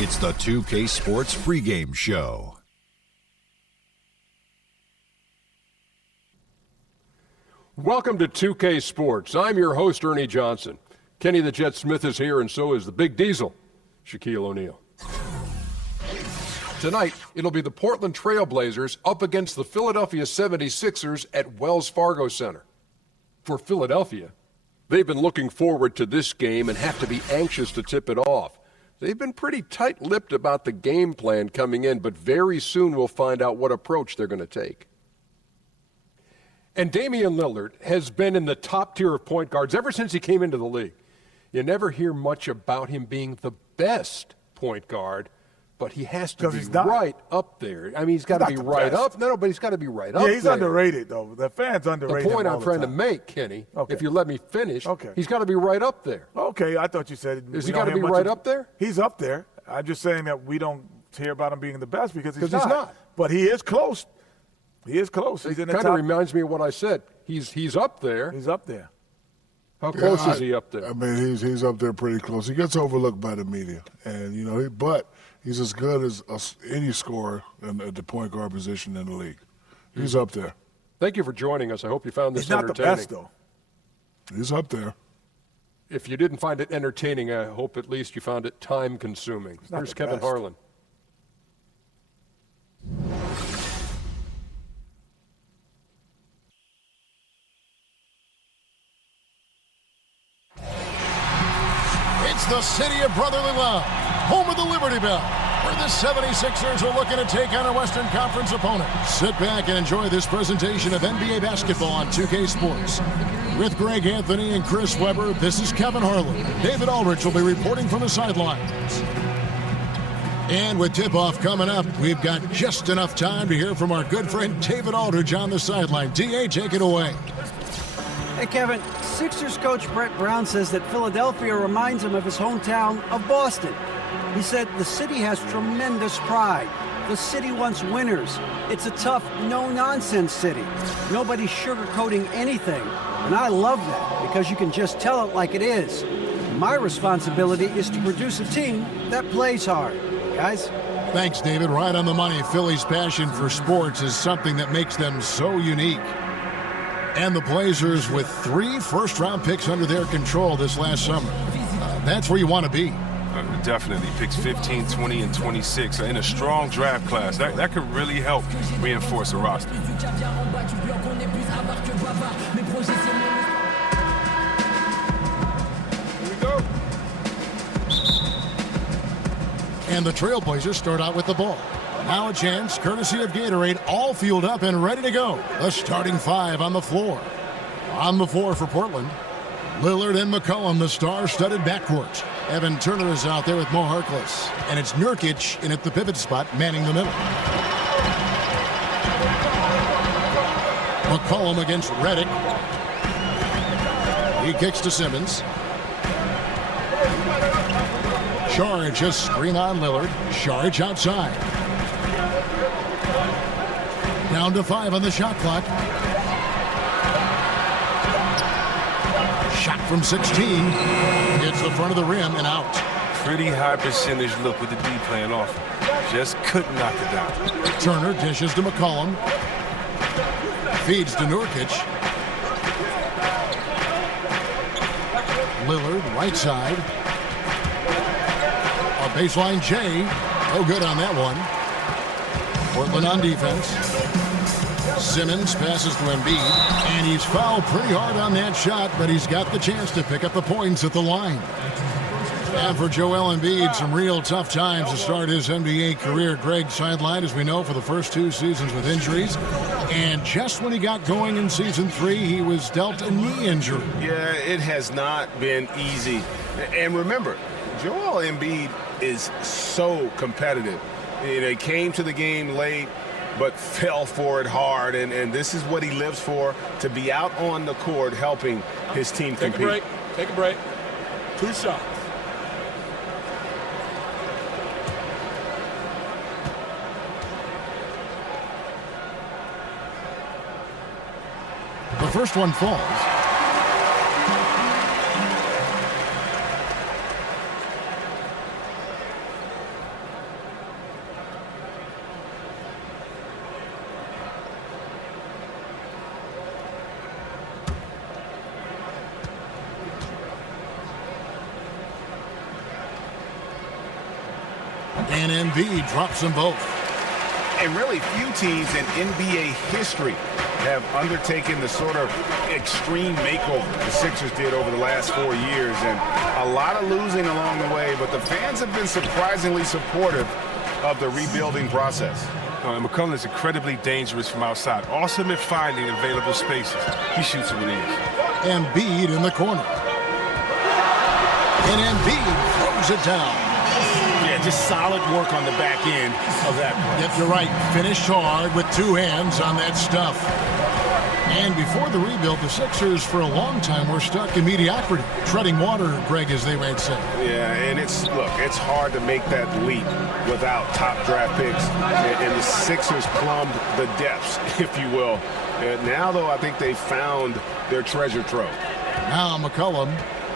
It's the 2K Sports pregame show. Welcome to 2K Sports. I'm your host, Ernie Johnson. Kenny the Jet Smith is here, and so is the Big Diesel, Shaquille O'Neal. Tonight, it'll be the Portland Trail Blazers up against the Philadelphia 76ers at Wells Fargo Center. For Philadelphia, they've been looking forward to this game and have to be anxious to tip it off. They've been pretty tight-lipped about the game plan coming in, but very soon we'll find out what approach they're going to take. And Damian Lillard has been in the top tier of point guards ever since he came into the league. You never hear much about him being the best point guard, but he has to be right up there. I mean, he's got to be right up. No, but he's got to be right up there. Yeah, he's underrated, though. The fans underrate him. The point I'm trying to make, Kenny, if you let me finish, he's got to be right up there. Okay, I thought you said Is he got to be right up there? He's up there. I'm just saying that we don't hear about him being the best because he's not. He's not. But he is close. He is close. He's in the top. Kind of reminds me of what I said. He's up there. He's up there. How close is he up there? I mean, he's up there pretty close. He gets overlooked by the media, and but he's as good as any scorer at the point guard position in the league. He's up there. Thank you for joining us. I hope you found this entertaining. He's not the best, though. He's up there. If you didn't find it entertaining, I hope at least you found it time-consuming. Here's Kevin Harlan. It's the city of brotherly love, home of the Liberty Bell, where the 76ers are looking to take on a Western Conference opponent. Sit back and enjoy this presentation of NBA basketball on 2K Sports. With Greg Anthony and Chris Webber, this is Kevin Harlan. David Aldrich will be reporting from the sidelines. And with tip-off coming up, we've got just enough time to hear from our good friend David Aldrich on the sideline. D.A., take it away. Hey, Kevin, Sixers coach Brett Brown says that Philadelphia reminds him of his hometown of Boston. He said the city has tremendous pride. The city wants winners. It's a tough, no-nonsense city. Nobody's sugarcoating anything. And I love that because you can just tell it like it is. My responsibility is to produce a team that plays hard. Guys? Thanks, David. Right on the money. Philly's passion for sports is something that makes them so unique. And the Blazers with 3 first-round picks under their control this last summer. That's where you want to be. Definitely. Picks 15, 20, and 26 in a strong draft class. That could really help reinforce a roster. Here we go. And the Trailblazers start out with the ball. Now a chance, courtesy of Gatorade, all fueled up and ready to go. The starting 5 on the floor. On the floor for Portland, Lillard and McCollum, the star-studded backcourt. Evan Turner is out there with Mo Harkless. And it's Nurkic in at the pivot spot, manning the middle. McCollum against Redick. He kicks to Simmons. Saric, a screen on Lillard. Saric outside. Down to 5 on the shot clock. Shot from 16. Hits the front of the rim and out. Pretty high percentage look with the D playing off. Just couldn't knock it down. Turner dishes to McCollum. Feeds to Nurkic. Lillard, right side. A baseline J. No good on that one. Portland on defense. Simmons passes to Embiid, and he's fouled pretty hard on that shot, but he's got the chance to pick up the points at the line. And for Joel Embiid, some real tough times to start his NBA career. Greg sidelined, as we know, for the first 2 seasons with injuries. And just when he got going in season 3, he was dealt a knee injury. Yeah, it has not been easy. And remember, Joel Embiid is so competitive. He came to the game late, but fell for it hard, and this is what he lives for, to be out on the court helping his team compete. Take a break. 2 shots. The first one falls. And Embiid drops them both. And really few teams in NBA history have undertaken the sort of extreme makeover the Sixers did over the last 4 years. And a lot of losing along the way, but the fans have been surprisingly supportive of the rebuilding process. McCollum is incredibly dangerous from outside. Awesome at finding available spaces. He shoots it with ease. Embiid in the corner. And Embiid throws it down. Yeah, just solid work on the back end of that play. Yep, you're right. Finished hard with two hands on that stuff. And before the rebuild, the Sixers for a long time were stuck in mediocrity. Treading water, Greg, as they might say. Yeah, and it's hard to make that leap without top draft picks. And the Sixers plumbed the depths, if you will. And now, though, I think they found their treasure trove. Now McCollum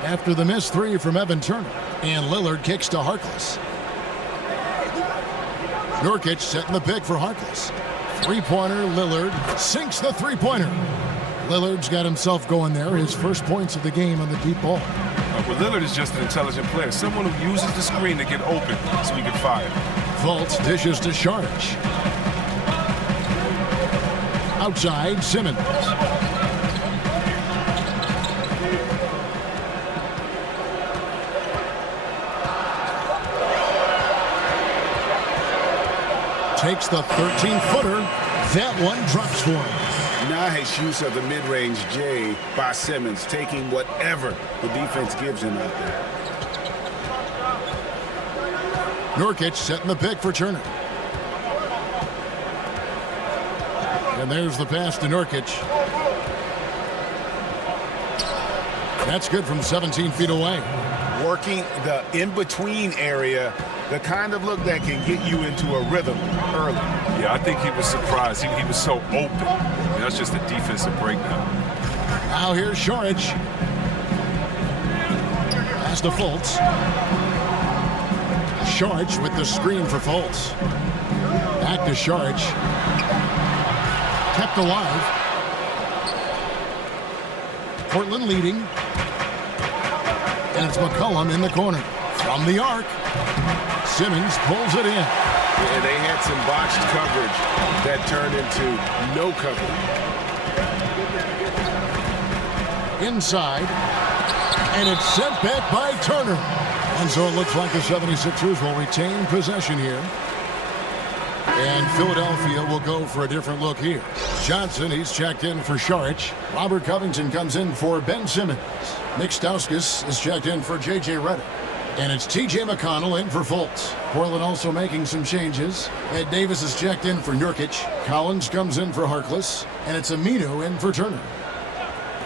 after the missed three from Evan Turner. And Lillard kicks to Harkless. Nurkic setting the pick for Harkless. Three-pointer, Lillard sinks the three-pointer. Lillard's got himself going there. His first points of the game on the deep ball. Well, Lillard is just an intelligent player. Someone who uses the screen to get open so he can fire. Fultz dishes to Saric. Outside, Simmons. Takes the 13-footer. That one drops for him. Nice use of the mid-range J by Simmons, taking whatever the defense gives him out there. Nurkic setting the pick for Turner. And there's the pass to Nurkic. That's good from 17 feet away. Working the in-between area, the kind of look that can get you into a rhythm early. Yeah, I think he was surprised. He was so open. I mean, that's just a defensive breakdown. Now here's Saric. Pass to Fultz. Saric with the screen for Fultz. Back to Saric. Kept alive. Portland leading. And it's McCollum in the corner. From the arc. Simmons pulls it in. Yeah, they had some botched coverage that turned into no coverage. Inside. And it's sent back by Turner. And so it looks like the 76ers will retain possession here. And Philadelphia will go for a different look here. Johnson, he's checked in for Saric. Robert Covington comes in for Ben Simmons. Nick Stauskas is checked in for J.J. Redick. And it's T.J. McConnell in for Fultz. Portland also making some changes. Ed Davis is checked in for Nurkic. Collins comes in for Harkless. And it's Amino in for Turner.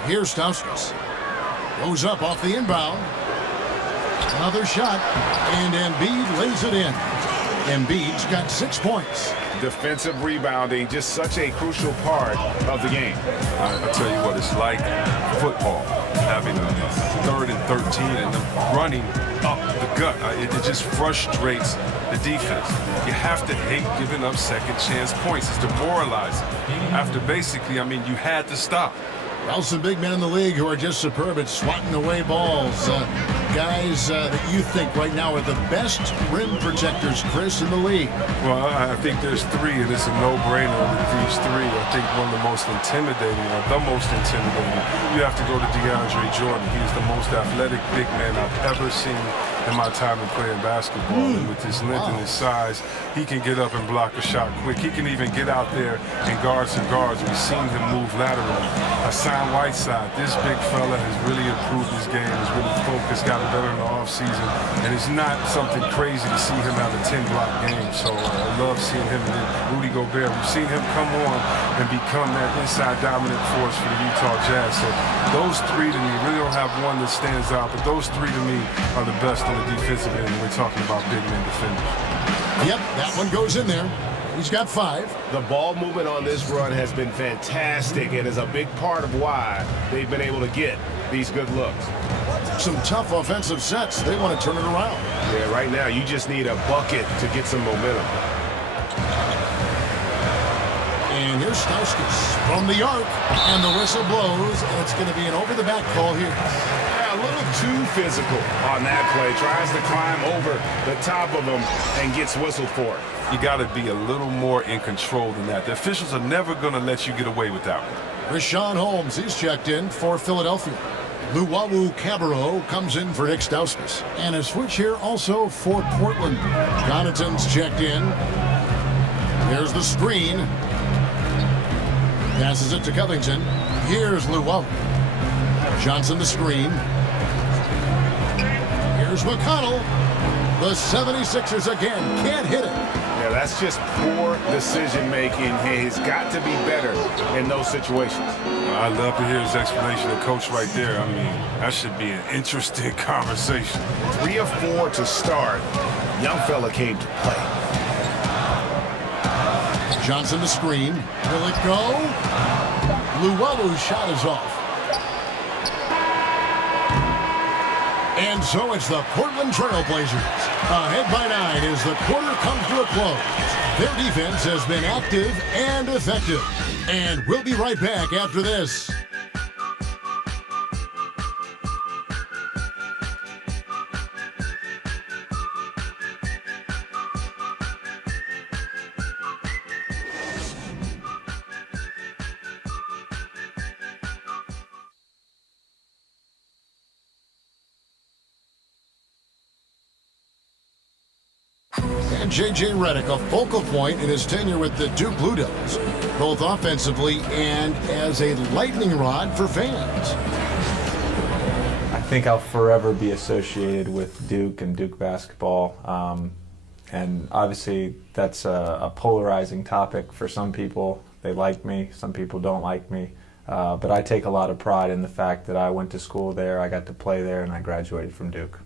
Here's Stauskas. Goes up off the inbound. Another shot. And Embiid lays it in. Embiid's got 6 points. Defensive rebounding, just such a crucial part of the game. I'll tell you what, it's like football, having a 3rd and 13 and them running up the gut. It just frustrates the defense. You have to hate giving up second chance points. It's demoralizing. After basically, I mean, you had to stop. Well, some big men in the league who are just superb at swatting away balls. Guys that you think right now are the best rim protectors, Chris, in the league. Well, I think there's 3, and it's a no-brainer with these 3. I think one of the most intimidating, or the most intimidating, you have to go to DeAndre Jordan. He's the most athletic big man I've ever seen in my time in playing basketball. And with his length and his size, he can get up and block a shot quick. He can even get out there and guard some guards. We've seen him move laterally. Hassan Whiteside, this big fella has really improved his game, has really focused, gotten better in the offseason, and it's not something crazy to see him have a 10-block game. So I love seeing him. And then Rudy Gobert, we've seen him come on and become that inside dominant force for the Utah Jazz. So those 3 to me, really don't have one that stands out, but those 3 to me are the best on the defensive end when we're talking about big men defenders. Yep, that one goes in there. He's got 5. The ball movement on this run has been fantastic and is a big part of why they've been able to get these good looks. Some tough offensive sets. They want to turn it around. Yeah, right now you just need a bucket to get some momentum. And here's Stauskas from the arc. And the whistle blows. And it's going to be an over-the-back call here. Yeah, a little too physical on that play. Tries to climb over the top of him and gets whistled for it. You got to be a little more in control than that. The officials are never going to let you get away with that one. Rashawn Holmes, he's checked in for Philadelphia. Luwawu Cabarro comes in for Nick Stauskas. And a switch here also for Portland. Connaughton's checked in. There's the screen. Passes it to Covington. Here's Luwawu. Johnson the screen. Here's McConnell. The 76ers again can't hit it. Yeah, that's just poor decision-making. He's got to be better in those situations. I'd love to hear his explanation of coach right there. I mean, that should be an interesting conversation. 3 of 4 to start. Young fella came to play. Johnson the screen. Will it go? Luwalu's shot is off. And so it's the Portland Trail Blazers ahead by 9 as the quarter comes to a close. Their defense has been active and effective. And we'll be right back after this. And J.J. Redick, a focal point in his tenure with the Duke Blue Devils, both offensively and as a lightning rod for fans. I think I'll forever be associated with Duke and Duke basketball. And obviously that's a polarizing topic for some people. They like me, some people don't like me. But I take a lot of pride in the fact that I went to school there, I got to play there, and I graduated from Duke.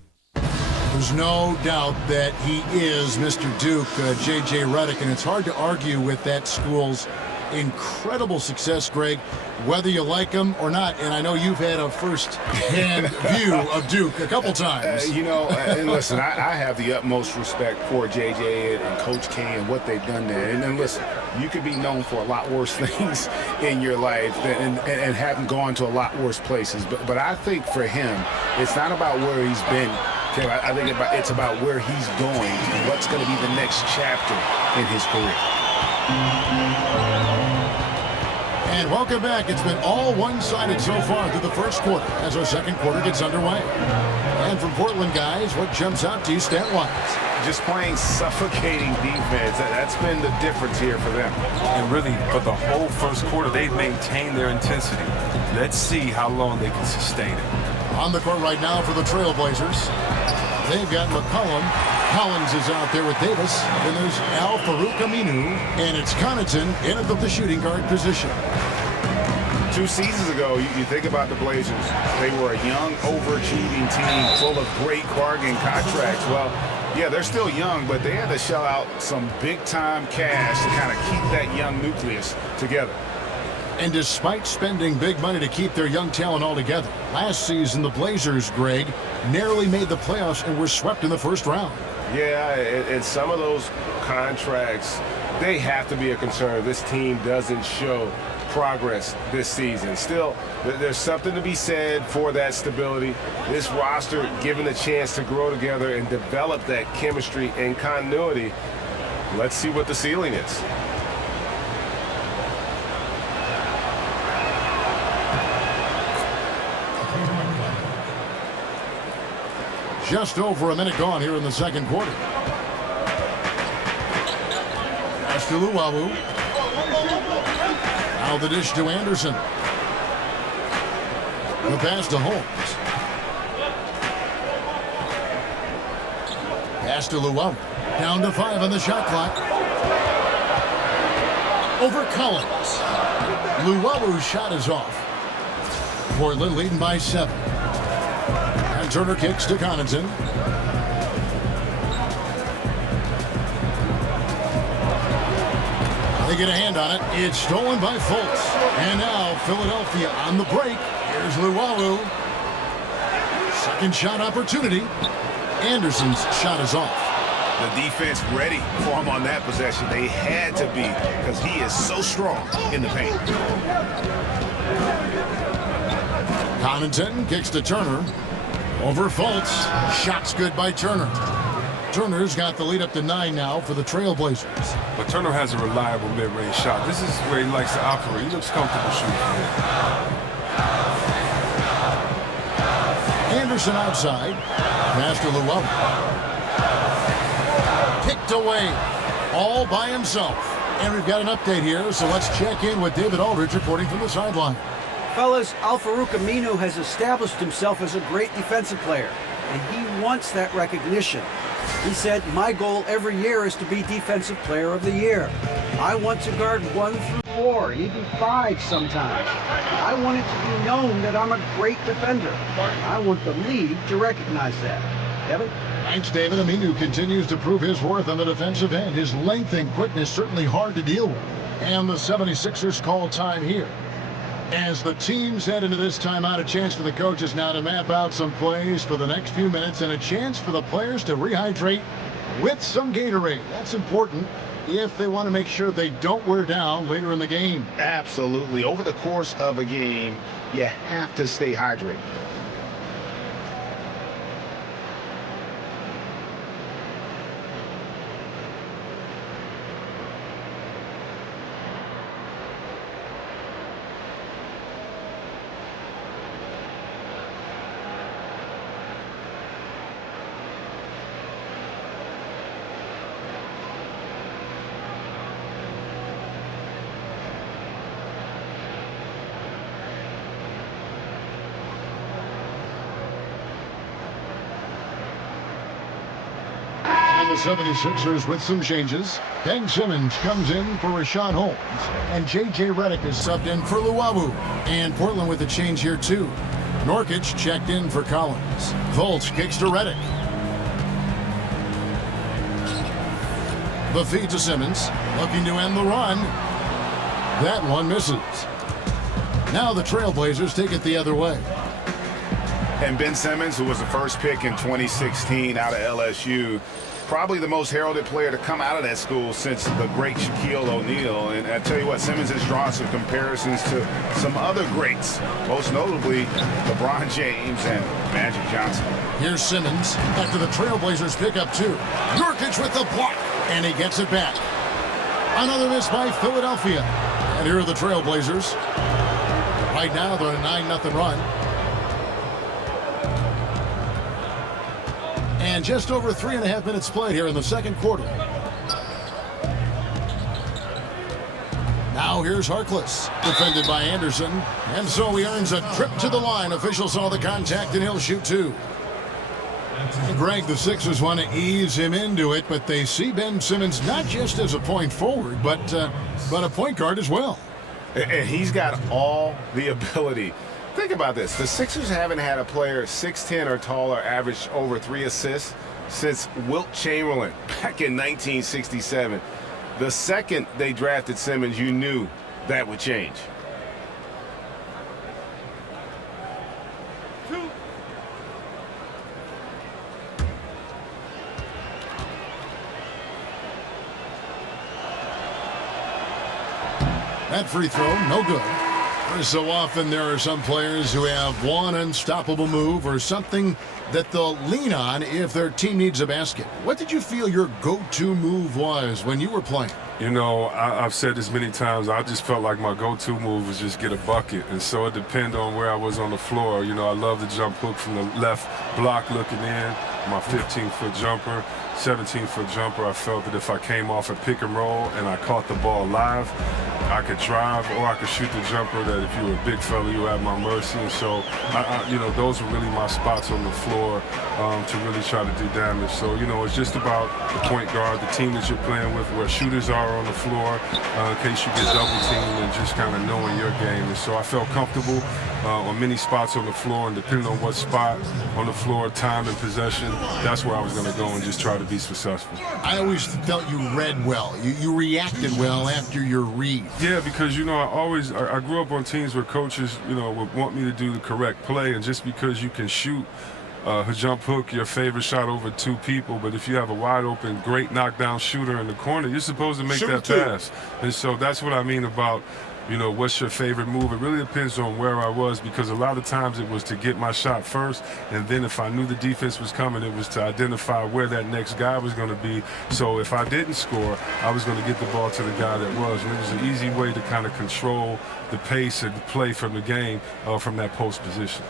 There's no doubt that he is Mr. Duke, J.J. Redick, and it's hard to argue with that school's incredible success, Greg, whether you like him or not. And I know you've had a first-hand view of Duke a couple times. And listen, I have the utmost respect for J.J. and Coach K and what they've done there. And listen, you could be known for a lot worse things in your life and haven't gone to a lot worse places. But I think for him, it's not about where he's been. I think it's about where he's going and what's going to be the next chapter in his career. And welcome back. It's been all one-sided so far through the first quarter as our second quarter gets underway. And from Portland, guys, what jumps out to you stat-wise? Just playing suffocating defense. That's been the difference here for them. And really, for the whole first quarter, they've maintained their intensity. Let's see how long they can sustain it. On the court right now for the Trailblazers. They've got McCollum. Collins is out there with Davis. Then there's Al-Farouq Aminu. And it's Connaughton in at the shooting guard position. 2 seasons ago, you think about the Blazers. They were a young, overachieving team full of great bargain contracts. Well, yeah, they're still young, but they had to shell out some big-time cash to kind of keep that young nucleus together. And despite spending big money to keep their young talent all together, last season the Blazers, Greg, narrowly made the playoffs and were swept in the first round. Yeah, and some of those contracts, they have to be a concern. This team doesn't show progress this season. Still, there's something to be said for that stability. This roster given a chance to grow together and develop that chemistry and continuity. Let's see what the ceiling is. Just over a minute gone here in the second quarter. Pass to Luwawu. Now the dish to Anderson. The pass to Holmes. Pass to Luwawu. Down to 5 on the shot clock. Over Collins. Luwawu's shot is off. Portland leading by 7. Turner kicks to Connaughton. They get a hand on it. It's stolen by Fultz. And now Philadelphia on the break. Here's Luwawu. Second shot opportunity. Anderson's shot is off. The defense ready for him on that possession. They had to be because he is so strong in the paint. Connaughton kicks to Turner. Over Fultz. Shot's good by Turner. Turner's got the lead up to 9 now for the Trailblazers. But Turner has a reliable mid-range shot. This is where he likes to operate. He looks comfortable shooting from here. Anderson outside. Pass to Luau. Kicked away. All by himself. And we've got an update here, so let's check in with David Aldridge reporting from the sideline. Fellas, Al-Farouq Aminu has established himself as a great defensive player, and he wants that recognition. He said, my goal every year is to be Defensive Player of the Year. I want to guard 1 through 4, even 5 sometimes. I want it to be known that I'm a great defender. I want the league to recognize that. Kevin? Thanks, David. Aminu continues to prove his worth on the defensive end. His length and quickness certainly hard to deal with. And the 76ers call time here. As the teams head into this timeout, a chance for the coaches now to map out some plays for the next few minutes and a chance for the players to rehydrate with some Gatorade. That's important if they want to make sure they don't wear down later in the game. Absolutely. Over the course of a game, you have to stay hydrated. The 76ers with some changes. Ben Simmons comes in for Rashawn Holmes. And J.J. Redick is subbed in for Luau. And Portland with a change here, too. Nurkic checked in for Collins. Fultz kicks to Redick. The feed to Simmons. Looking to end the run. That one misses. Now the Trailblazers take it the other way. And Ben Simmons, who was the first pick in 2016 out of LSU, probably the most heralded player to come out of that school since the great Shaquille O'Neal. And I tell you what, Simmons has drawn some comparisons to some other greats, most notably LeBron James and Magic Johnson. Here's Simmons after the Trailblazers pick up 2. Nurkic with the block, and he gets it back. Another miss by Philadelphia. And here are the Trailblazers. Right now, they're on a 9-0 run. And just over 3.5 minutes played here in the second quarter. Now here's Harkless, defended by Anderson. And so he earns a trip to the line. Officials saw the contact, and he'll shoot 2. Greg, the Sixers want to ease him into it, but they see Ben Simmons not just as a point forward, but a point guard as well. And he's got all the ability. Think about this. The Sixers haven't had a player 6'10 or taller average over 3 assists since Wilt Chamberlain back in 1967. The second they drafted Simmons, you knew that would change. That free throw, no good. So often there are some players who have one unstoppable move or something that they'll lean on if their team needs a basket. What did you feel your go-to move was when you were playing? You know, I've said this many times. I just felt like my go-to move was just get a bucket. And so it depended on where I was on the floor. You know, I love the jump hook from the left block looking in, my 15-foot jumper, 17-foot jumper. I felt that if I came off a pick and roll and I caught the ball live, I could drive or I could shoot the jumper that if you were a big fella, you were at my mercy. And so, you know, those were really my spots on the floor to really try to do damage. So, you know, it's just about the point guard, the team that you're playing with, where shooters are on the floor in case you get double teamed and just kind of knowing your game. And so I felt comfortable on many spots on the floor, and depending on what spot on the floor, time and possession, that's where I was going to go and just try to be successful. I always felt you read well. You reacted well after your read. Yeah, because, you know, I grew up on teams where coaches, you know, would want me to do the correct play, and just because you can shoot a jump hook, your favorite shot over 2 people, but if you have a wide open, great knockdown shooter in the corner, you're supposed to make that pass. And so that's what I mean about, you know, what's your favorite move? It really depends on where I was, because a lot of times it was to get my shot first, and then if I knew the defense was coming, it was to identify where that next guy was going to be. So if I didn't score, I was going to get the ball to the guy that was. And it was an easy way to kind of control the pace and the play from the game from that post position.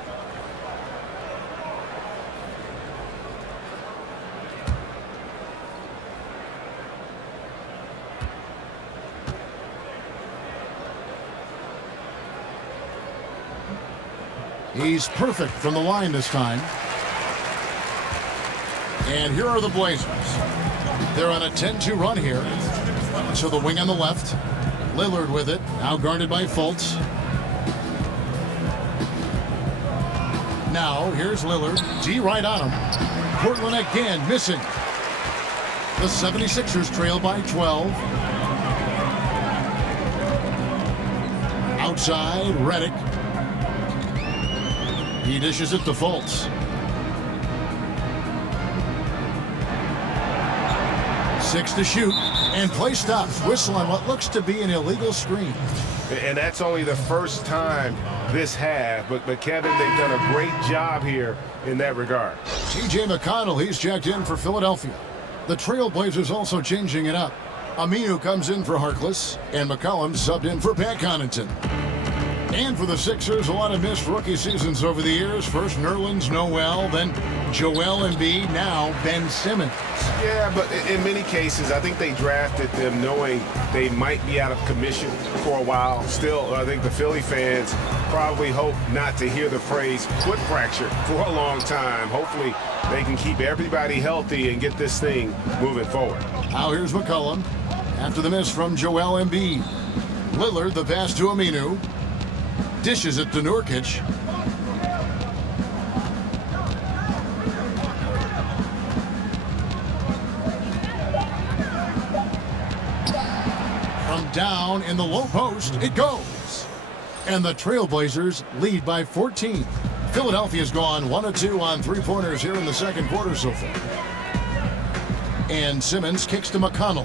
He's perfect from the line this time. And here are the Blazers. They're on a 10-2 run here. So the wing on the left. Lillard with it. Now guarded by Fultz. Now here's Lillard. D right on him. Portland again missing. The 76ers trail by 12. Outside, Redick. He dishes it to Fultz. 6 to shoot, and play stops. Whistle on what looks to be an illegal screen. And that's only the first time this half, but Kevin, they've done a great job here in that regard. T.J. McConnell, he's checked in for Philadelphia. The Trailblazers also changing it up. Aminu comes in for Harkless, and McCollum subbed in for Pat Connaughton. And for the Sixers, a lot of missed rookie seasons over the years. First Nerlens Noel, then Joel Embiid, now Ben Simmons. Yeah, but in many cases, I think they drafted them knowing they might be out of commission for a while. Still, I think the Philly fans probably hope not to hear the phrase foot fracture for a long time. Hopefully, they can keep everybody healthy and get this thing moving forward. Now here's McCollum after the miss from Joel Embiid. Lillard, the pass to Aminu. Dishes it to Nurkic. From down in the low post, it goes. And the Trailblazers lead by 14. Philadelphia's gone 1 of 2 on three-pointers here in the second quarter so far. And Simmons kicks to McConnell.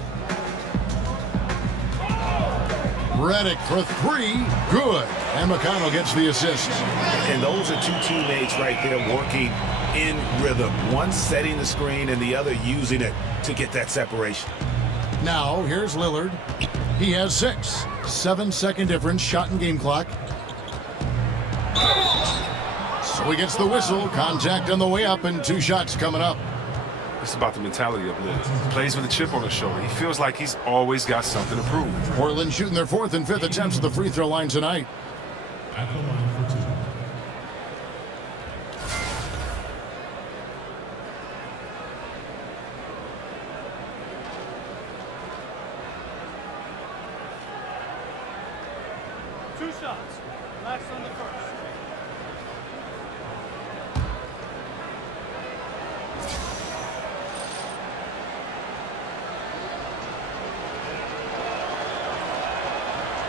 Redick for 3, good. And McConnell gets the assist. And those are two teammates right there working in rhythm. One setting the screen and the other using it to get that separation. Now, here's Lillard. He has 6. 7-second difference, shot and game clock. So he gets the whistle. Contact on the way up and 2 shots coming up. It's about the mentality of Lillard. He plays with a chip on his shoulder. He feels like he's always got something to prove. Portland shooting their 4th and 5th attempts at the free throw line tonight. At the line for 2. Two shots. Max on the first.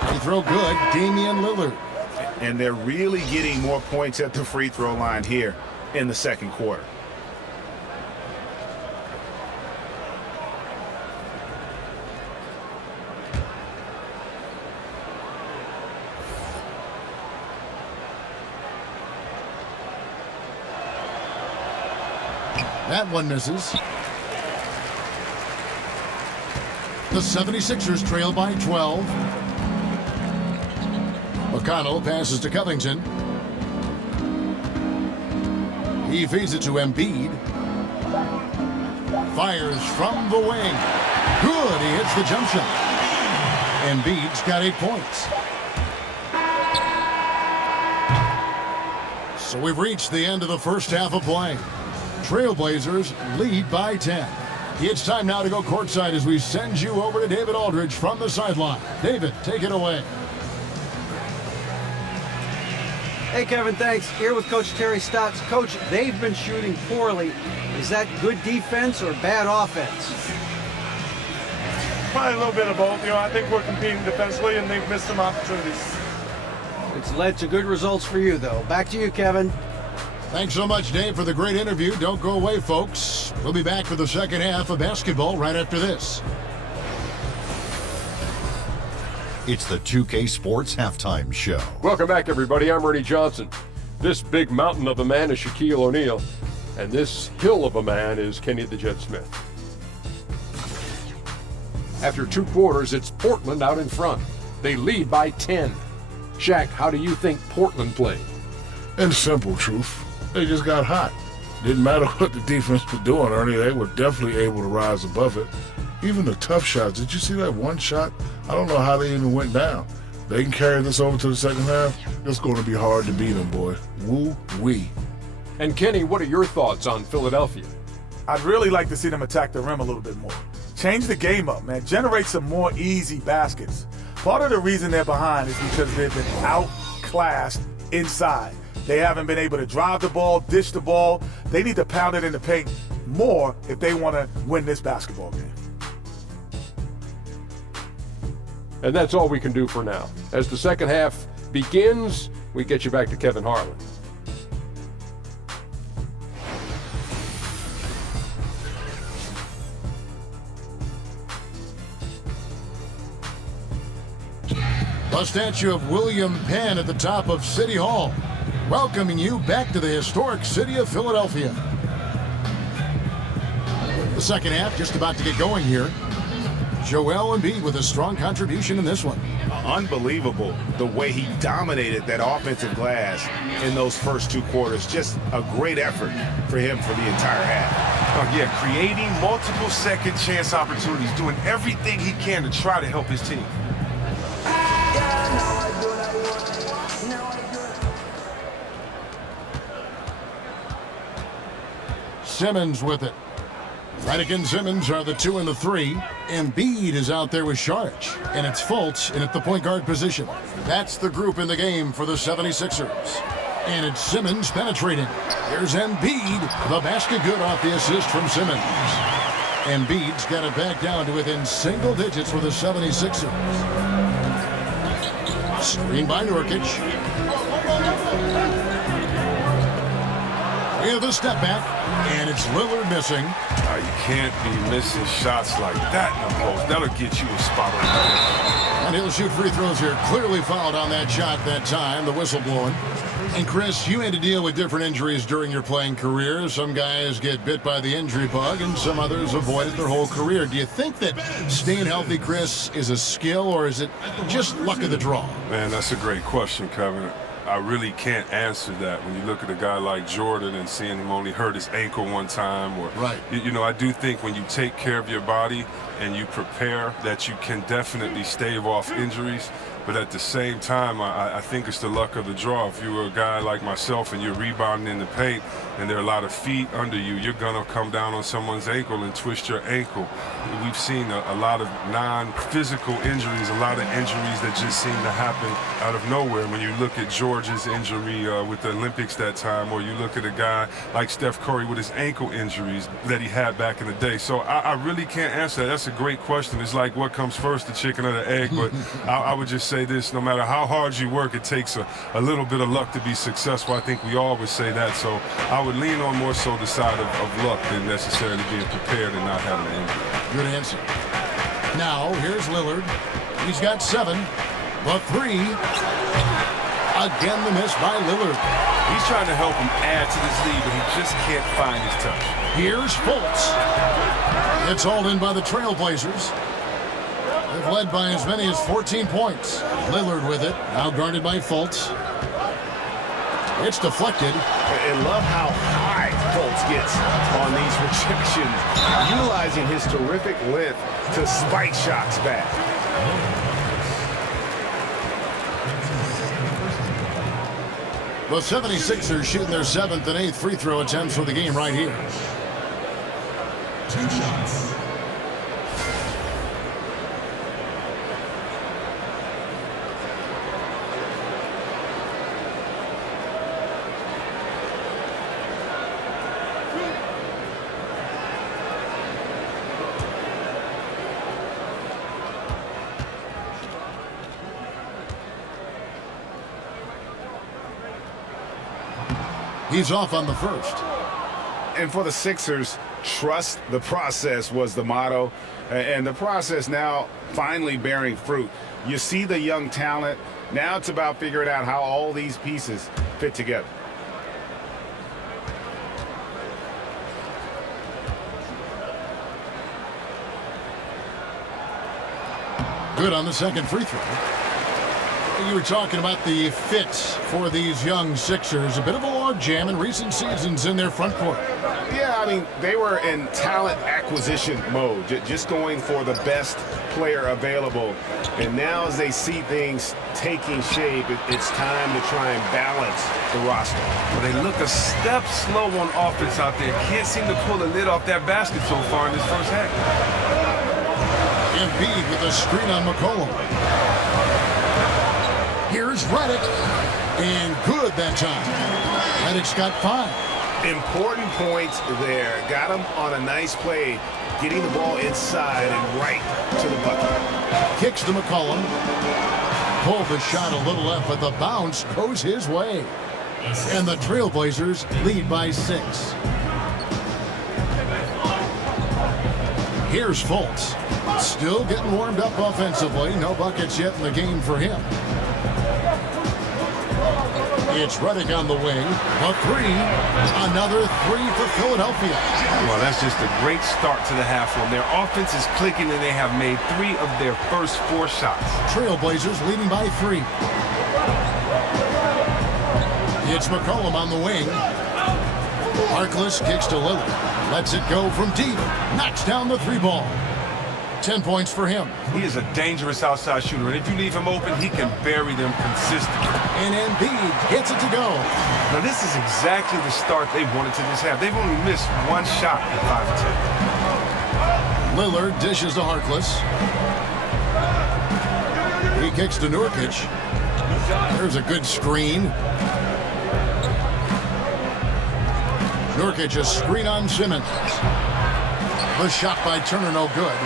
Free throw good. Damian Lillard. And they're really getting more points at the free throw line here in the second quarter. That one misses. The 76ers trail by 12. McConnell passes to Covington. He feeds it to Embiid. Fires from the wing. Good, he hits the jump shot. Embiid's got 8 points. So we've reached the end of the first half of play. Trailblazers lead by 10. It's time now to go courtside as we send you over to David Aldridge from the sideline. David, take it away. Hey, Kevin, thanks. Here with Coach Terry Stotts. Coach, they've been shooting poorly. Is that good defense or bad offense? Probably a little bit of both. I think we're competing defensively and they've missed some opportunities. It's led to good results for you, though. Back to you, Kevin. Thanks so much, Dave, for the great interview. Don't go away, folks. We'll be back for the second half of basketball right after this. It's the 2K Sports Halftime Show. Welcome back, everybody. I'm Ernie Johnson. This big mountain of a man is Shaquille O'Neal, and this hill of a man is Kenny the Jet Smith. After 2 quarters, it's Portland out in front. They lead by 10. Shaq, how do you think Portland played? In simple truth, they just got hot. Didn't matter what the defense was doing, Ernie. They were definitely able to rise above it. Even the tough shots. Did you see that one shot? I don't know how they even went down. They can carry this over to the second half. It's going to be hard to beat them, boy. Woo-wee. And Kenny, what are your thoughts on Philadelphia? I'd really like to see them attack the rim a little bit more. Change the game up, man. Generate some more easy baskets. Part of the reason they're behind is because they've been outclassed inside. They haven't been able to drive the ball, dish the ball. They need to pound it in the paint more if they want to win this basketball game. And that's all we can do for now. As the second half begins, we get you back to Kevin Harlan. A statue of William Penn at the top of City Hall, welcoming you back to the historic city of Philadelphia. The second half just about to get going here. Joel Embiid with a strong contribution in this one. Unbelievable the way he dominated that offensive glass in those first 2 quarters. Just a great effort for him for the entire half. Oh, yeah, creating multiple second chance opportunities, doing everything he can to try to help his team. Simmons with it. Redick and Simmons are the 2 and the 3. Embiid is out there with Saric, and it's Fultz in at the point guard position. That's the group in the game for the 76ers. And it's Simmons penetrating. Here's Embiid. The basket good off the assist from Simmons. Embiid's got it back down to within single digits for the 76ers. Screen by Nurkic. We have the step back, and it's Lillard missing. You can't be missing shots like that in the post. That'll get you a spot on the And he'll shoot free throws here. Clearly fouled on that shot that time, the whistle blowing. And Chris, you had to deal with different injuries during your playing career. Some guys get bit by the injury bug, and some others avoid it their whole career. Do you think that staying healthy, Chris, is a skill, or is it just luck of the draw? Man, that's a great question, Kevin. I really can't answer that when you look at a guy like Jordan and seeing him only hurt his ankle one time. Or, right. You know, I do think when you take care of your body and you prepare that you can definitely stave off injuries. But at the same time, I think it's the luck of the draw. If you were a guy like myself and you're rebounding in the paint and there are a lot of feet under you, you're going to come down on someone's ankle and twist your ankle. We've seen a lot of non-physical injuries, a lot of injuries that just seem to happen out of nowhere. When you look at George's injury with the Olympics that time, or you look at a guy like Steph Curry with his ankle injuries that he had back in the day. So I really can't answer that. That's a great question. It's like what comes first, the chicken or the egg? But I would just say this, no matter how hard you work, it takes a little bit of luck to be successful. I think we all would say that. So I would lean on more so the side of luck than necessarily being prepared and not having an injury. Good answer. Now, here's Lillard. He's got 7, but 3. Again, the miss by Lillard. He's trying to help him add to this lead, but he just can't find his touch. Here's Fultz. It's hauled in by the Trailblazers. They've led by as many as 14 points. Lillard with it, now guarded by Fultz. It's deflected. And love how high Fultz gets on these rejections, utilizing his terrific length to spike shots back. The 76ers shooting their 7th and 8th free throw attempts for the game right here. 2 shots. He's off on the first. And for the Sixers, Trust the process was the motto, and the process now finally bearing fruit. You see the young talent. Now it's about figuring out how all these pieces fit together. Good on the second free throw. You were talking about the fits for these young Sixers. A bit of a logjam in recent seasons in their front court. Yeah, I mean, they were in talent acquisition mode, just going for the best player available. And now as they see things taking shape, it's time to try and balance the roster. Well, they look a step slow on offense out there. Can't seem to pull the lid off that basket so far in this first half. Embiid with a screen on McCollum. Here's Redick, and good that time. Redick's got 5. Important points there. Got him on a nice play, getting the ball inside and right to the bucket. Kicks to McCollum. Pulled the shot a little left, but the bounce goes his way. And the Trailblazers lead by 6. Here's Fultz. Still getting warmed up offensively. No buckets yet in the game for him. It's Redick on the wing. A 3. Another 3 for Philadelphia. Well, that's just a great start to the half for them. Their offense is clicking, and they have made 3 of their first 4 shots. Trailblazers leading by 3. It's McCollum on the wing. Harkless kicks to Lillard. Lets it go from deep. Knocks down the 3 ball. 10 points for him. He is a dangerous outside shooter, and if you leave him open, he can bury them consistently. And Embiid gets it to go. Now, this is exactly the start they wanted to this half. They've only missed 1 shot in 5 of 10. Lillard dishes to Harkless. He kicks to Nurkic. There's a good screen. Nurkic, a screen on Simmons. The shot by Turner, no good.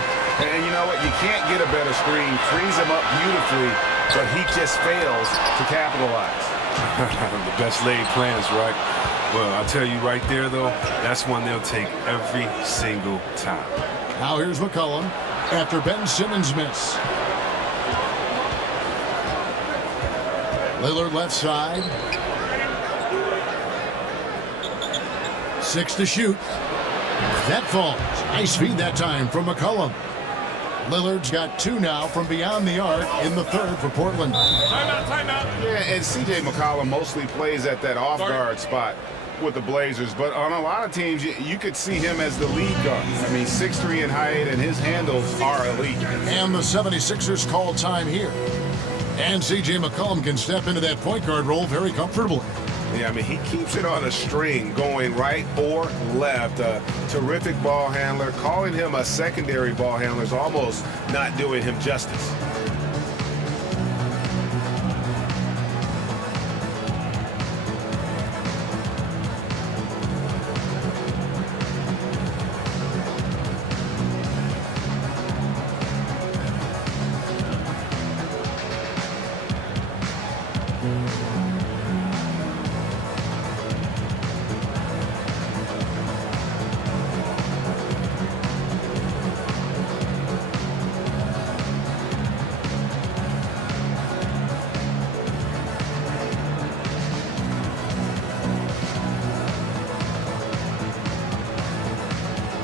And you know what? You can't get a better screen. Frees him up beautifully, but he just fails to capitalize. The best laid plans, right? Well, I'll tell you right there, though, that's one they'll take every single time. Now here's McCollum after Ben Simmons' miss. Lillard left side. 6 to shoot. That falls. Nice feed that time from McCollum. Lillard's got 2 now from beyond the arc in the 3rd for Portland. Timeout. Yeah, and C.J. McCollum mostly plays at that off-guard spot with the Blazers, but on a lot of teams, you could see him as the lead guard. I mean, 6'3" in height, and his handles are elite. And the 76ers call time here. And C.J. McCollum can step into that point guard role very comfortably. Yeah, I mean, he keeps it on a string going right or left. A terrific ball handler. Calling him a secondary ball handler is almost not doing him justice.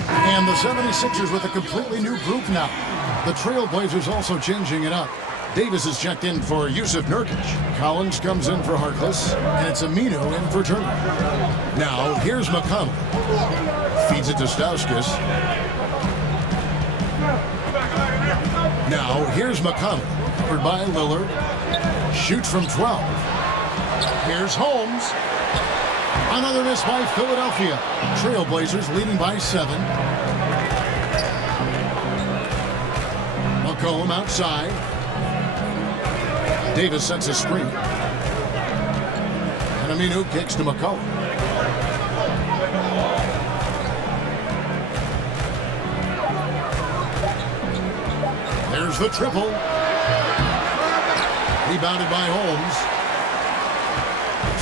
And the 76ers with a completely new group now. The Trailblazers also changing it up. Davis is checked in for Yusuf Nurkic. Collins comes in for Harkless. And it's Aminu in for Turner. Now, here's McConnell. Feeds it to Stauskas. Now, here's McConnell. Covered by Lillard. Shoots from 12. Here's Holmes. Another miss by Philadelphia. Trailblazers leading by 7. McCollum outside. Davis sets a screen. And Aminu kicks to McCollum. There's the triple. Rebounded by Holmes.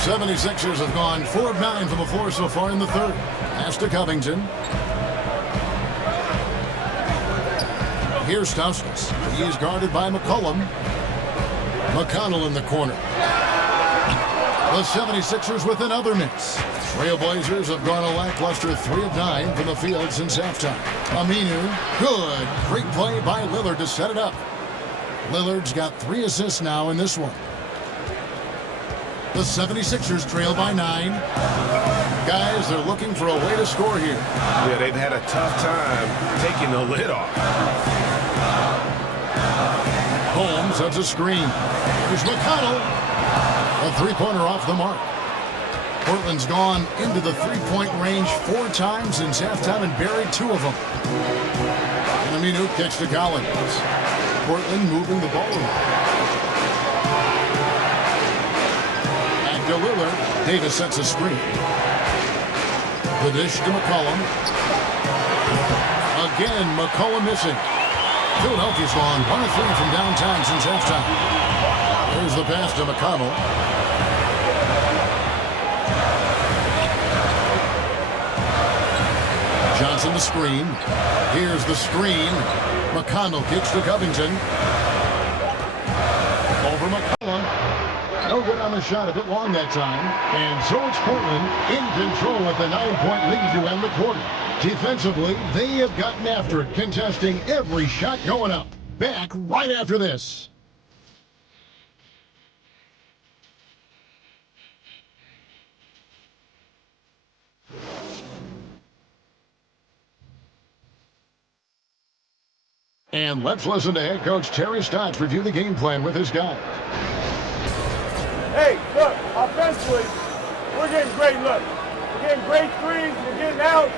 76ers have gone 4 of 9 from the floor so far in the 3rd. Pass to Covington. Here's Stauskas. He is guarded by McCollum. McConnell in the corner. The 76ers with another miss. Trailblazers have gone a lackluster 3 of 9 from the field since halftime. Aminu, good. Great play by Lillard to set it up. Lillard's got 3 assists now in this one. The 76ers trail by 9. Guys, they're looking for a way to score here. Yeah, they've had a tough time taking the lid off. Holmes sets a screen. Here's McConnell. A three-pointer off the mark. Portland's gone into the three-point range 4 times since halftime and buried 2 of them. And Aminu kicks to Collins. Portland moving the ball around. Back to Lillard. Davis sets a screen. The dish to McCollum. Again, McCollum missing. Philadelphia's gone 1 of 3 from downtown since halftime. There's the pass to McConnell. Johnson the screen. Here's the screen. McConnell kicks to Covington. Over McCollum. No good on the shot, a bit long that time. And so it's Portland in control with a 9-point lead to end the quarter. Defensively, they have gotten after it, contesting every shot going up. Back right after this. And let's listen to head coach Terry Stotts review the game plan with his guys. Hey, look, offensively, we're getting great looks. We're getting great threes. We're getting out.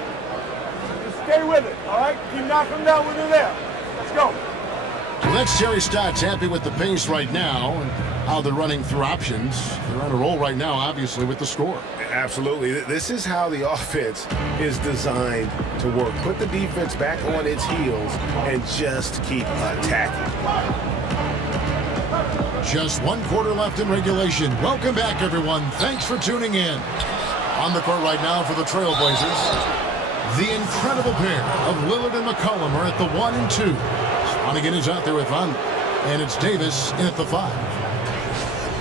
Just stay with it, all right? Keep knocking them down when they're there. Let's go. Well, that's Terry Stotts happy with the pace right now and how they're running through options. They're on a roll right now, obviously, with the score. Absolutely. This is how the offense is designed to work. Put the defense back on its heels and just keep attacking. Just 1 quarter left in regulation. Welcome back, everyone. Thanks for tuning in. On the court right now for the Trailblazers, the incredible pair of Lillard and McCollum are at the 1 and 2. Swanigan is out there with Von, and it's Davis in at the 5.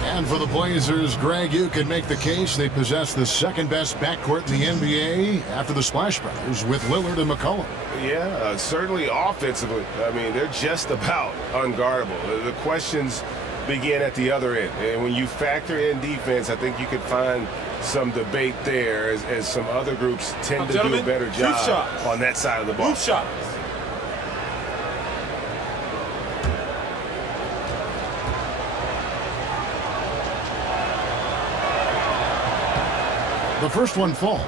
And for the Blazers, Greg, you can make the case they possess the second-best backcourt in the NBA after the Splash Brothers with Lillard and McCollum. Yeah, certainly offensively. I mean, they're just about unguardable. The questions begin at the other end. And when you factor in defense, I think you could find some debate there as some other groups tend to do a better job on that side of the ball. Group shots. The first one falls.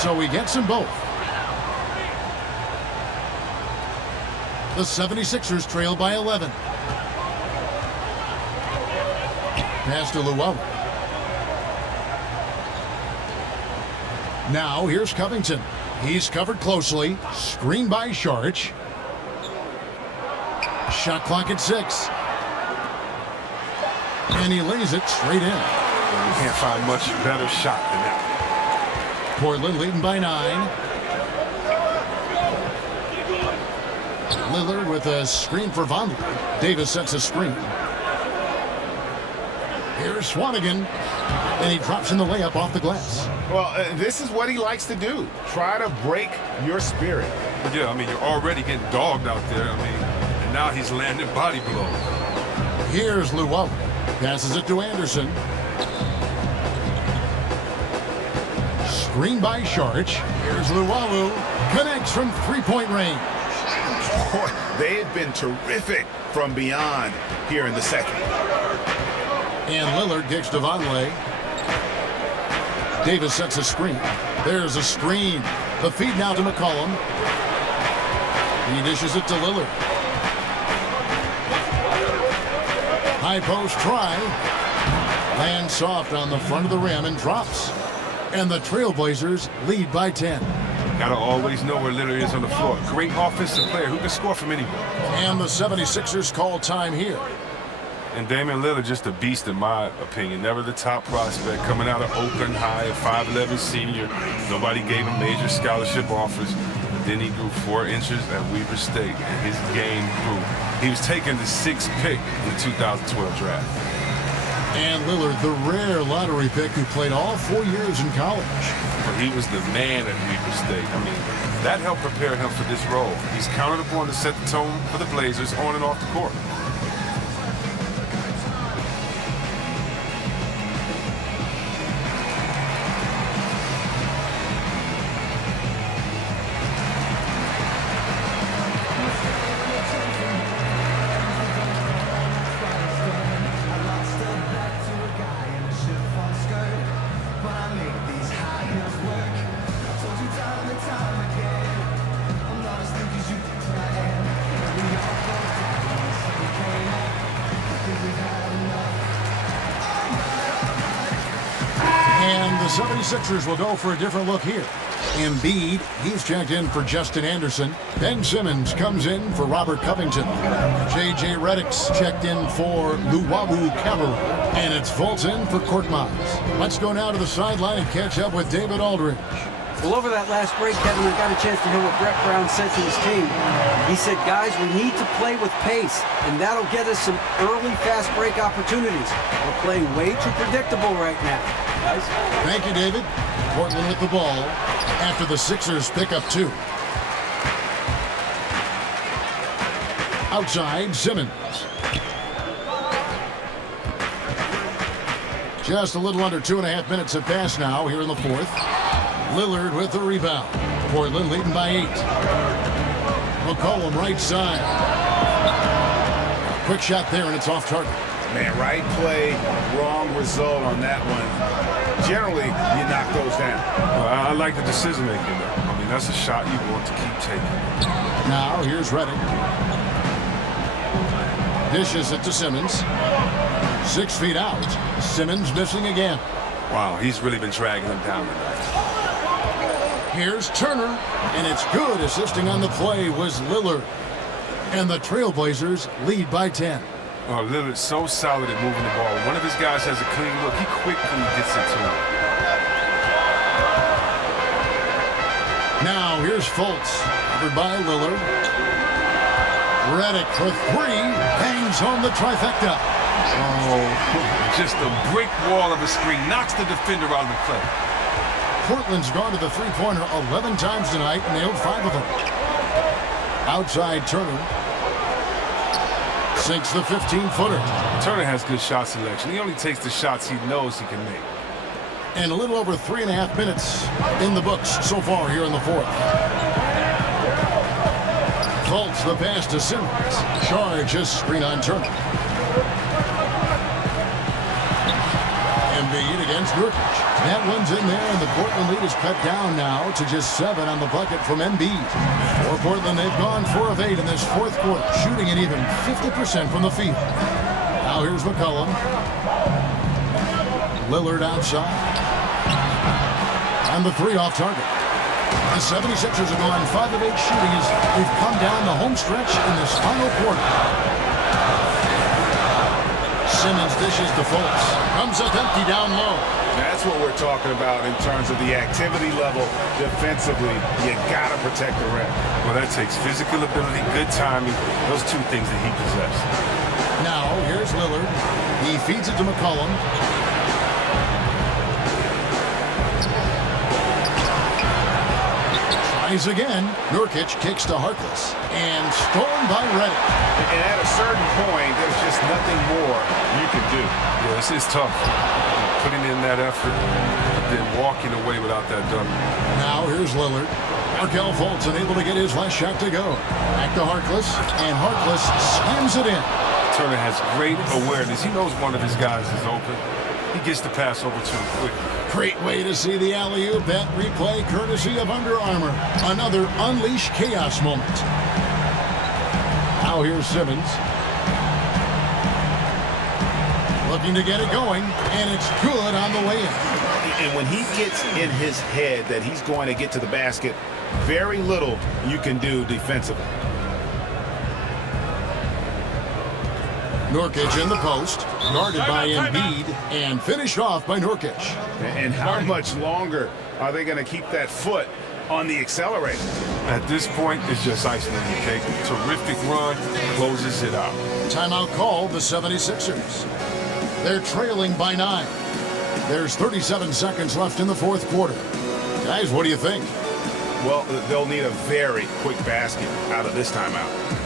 So he gets them both. The 76ers trail by 11. Pass to Luau. Now here's Covington. He's covered closely. Screen by Saric. Shot clock at 6. And he lays it straight in. You can't find much better shot than that. Portland leading by 9. Lillard with a screen for Vonleh. Davis sets a screen. Here's Swanigan, and he drops in the layup off the glass. Well, this is what he likes to do. Try to break your spirit. Yeah, I mean, you're already getting dogged out there. I mean, and now he's landing body blows. Here's Luau. Passes it to Anderson. Screen by Saric. Here's Luau. Connects from three-point range. Boy, they have been terrific from beyond here in the second. And Lillard kicks to Vonleh. Davis sets a screen. There's a screen. The feed now to McCollum. He dishes it to Lillard. High post try. Lands soft on the front of the rim and drops. And the Trailblazers lead by 10. Gotta always know where Lillard is on the floor. Great offensive player who can score from anywhere. And the 76ers call time here. And Damian Lillard, just a beast in my opinion. Never the top prospect. Coming out of Oakland High, a 5'11 senior. Nobody gave him major scholarship offers. But then he grew 4 inches at Weber State, and his game grew. He was taken the 6th pick in the 2012 draft. And Lillard, the rare lottery pick who played all 4 years in college. But he was the man at Weber State. I mean, that helped prepare him for this role. He's counted upon to set the tone for the Blazers on and off the court. And the 76ers will go for a different look here. Embiid, he's checked in for Justin Anderson. Ben Simmons comes in for Robert Covington. J.J. Redick's checked in for Luwawu Cabarrot. And it's Fultz in for Korkmaz. Let's go now to the sideline and catch up with David Aldridge. Well, over that last break, Kevin, I got a chance to hear what Brett Brown said to his team. He said, guys, we need to play with pace, and that'll get us some early fast break opportunities. We're playing way too predictable right now. Guys? Thank you, David. Portland with the ball after the Sixers pick up 2. Outside, Simmons. Just a little under 2.5 minutes have passed now here in the 4th. Lillard with the rebound. Portland leading by 8. McCollum right side. Quick shot there, and it's off target. Man, right play, wrong result on that one. Generally, you knock those down. Well, I like the decision making, though. I mean, that's a shot you want to keep taking. Now, here's Redick. Dishes it to Simmons. 6 feet out. Simmons missing again. Wow, he's really been dragging him down tonight. Here's Turner, and it's good. Assisting on the play was Lillard. And the Trailblazers lead by 10. Oh, Lillard's so solid at moving the ball. When one of his guys has a clean look, he quickly gets it to him. Now, here's Fultz, covered by Lillard. Redick for 3, bangs home the trifecta. Oh, just a brick wall of a screen. Knocks the defender out of the play. Portland's gone to the three-pointer 11 times tonight, nailed 5 of them. Outside Turner. Sinks the 15-footer. Turner has good shot selection. He only takes the shots he knows he can make. And a little over 3.5 minutes in the books so far here in the 4th. Fultz the pass to Simmons. Charges screen on Turner. Embiid against Nurkic. That one's in there, and the Portland lead is cut down now to just 7 on the bucket from Embiid. For Portland, they've gone 4 of 8 in this 4th quarter, shooting at even 50% from the field. Now here's McCollum. Lillard outside. And the 3 off target. The 76ers have gone 5 of 8 shooting as we've come down the home stretch in this final quarter. Simmons dishes to Fultz. Comes up empty down low. That's what we're talking about in terms of the activity level defensively. You got to protect the rim. Well, that takes physical ability, good timing, those 2 things that he possesses. Now, here's Lillard. He feeds it to McCollum. Tries again. Nurkic kicks to Harkless. And stolen by Redick. And at a certain point, there's just nothing more you can do. Yeah, this is tough. Putting in that effort, then walking away without that W. Now here's Lillard. Markelle Fultz unable to get his last shot to go. Back to Harkless, and Harkless slams it in. Turner has great awareness. He knows one of his guys is open. He gets the pass over to him quickly. Great way to see the alley-oop. That replay courtesy of Under Armour. Another Unleash Chaos moment. Now here's Simmons. Looking to get it going, and it's good on the way in. And when he gets in his head that he's going to get to the basket, very little you can do defensively. Nurkic in the post, guarded by Embiid, and finished off by Nurkic. And how much longer are they going to keep that foot on the accelerator? At this point, it's just icing on the cake. Terrific run, closes it out. Timeout called the 76ers. They're trailing by 9. There's 37 seconds left in the fourth quarter. Guys, what do you think? Well, they'll need a very quick basket out of this timeout.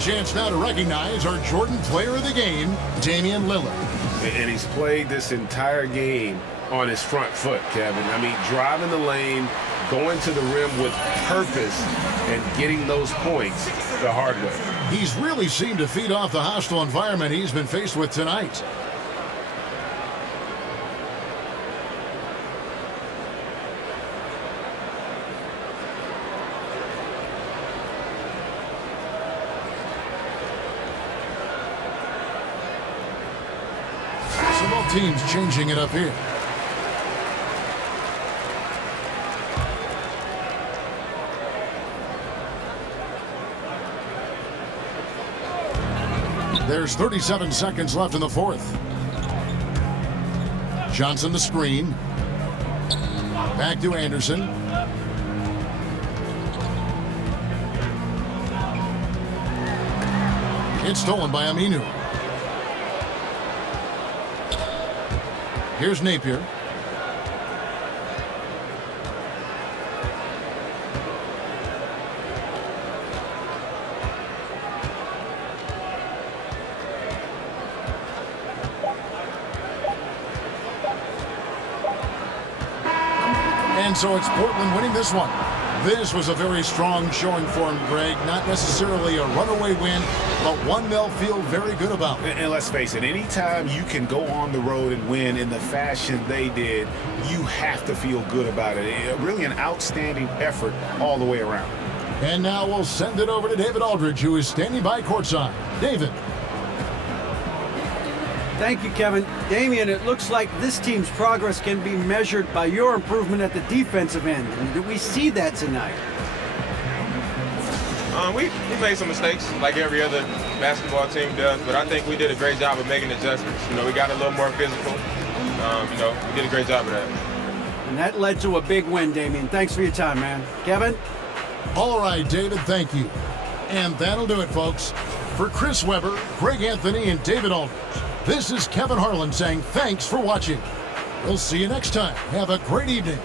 Chance now to recognize our Jordan Player of the Game, Damian Lillard. And he's played this entire game on his front foot, Kevin. I mean, driving the lane, going to the rim with purpose, and getting those points the hard way. He's really seemed to feed off the hostile environment he's been faced with tonight. Teams changing it up here. There's 37 seconds left in the fourth. Johnson the screen. Back to Anderson. It's stolen by Aminu. Here's Napier. And so it's Portland winning this one. This was a very strong showing for him, Greg. Not necessarily a runaway win, but one they'll feel very good about. And let's face it, anytime you can go on the road and win in the fashion they did, you have to feel good about it. Really an outstanding effort all the way around. And now we'll send it over to David Aldridge, who is standing by courtside. David. Thank you, Kevin. Damian, it looks like this team's progress can be measured by your improvement at the defensive end. And did we see that tonight? We made some mistakes like every other basketball team does, but I think we did a great job of making adjustments. You know, we got a little more physical. You know, we did a great job of that. And that led to a big win, Damian. Thanks for your time, man. Kevin? All right, David, thank you. And that'll do it, folks. For Chris Webber, Greg Anthony, and David Aldridge, this is Kevin Harlan saying thanks for watching. We'll see you next time. Have a great evening.